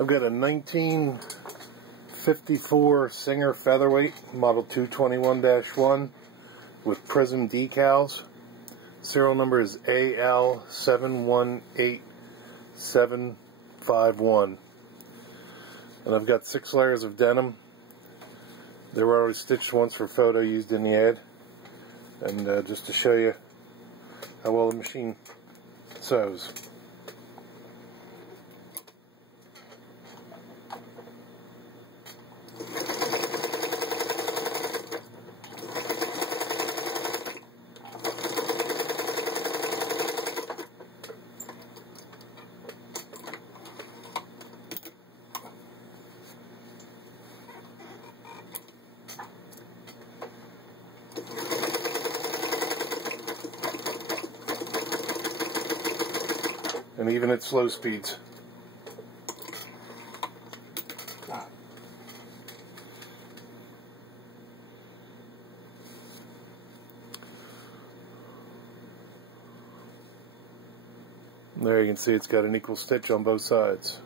I've got a 1954 Singer Featherweight, model 221-1, with Prism Decals. Serial number is AL718751. And I've got 6 layers of denim. They were already stitched once for photo used in the ad. And just to show you how well the machine sews. And even at slow speeds. There you can see it's got an equal stitch on both sides.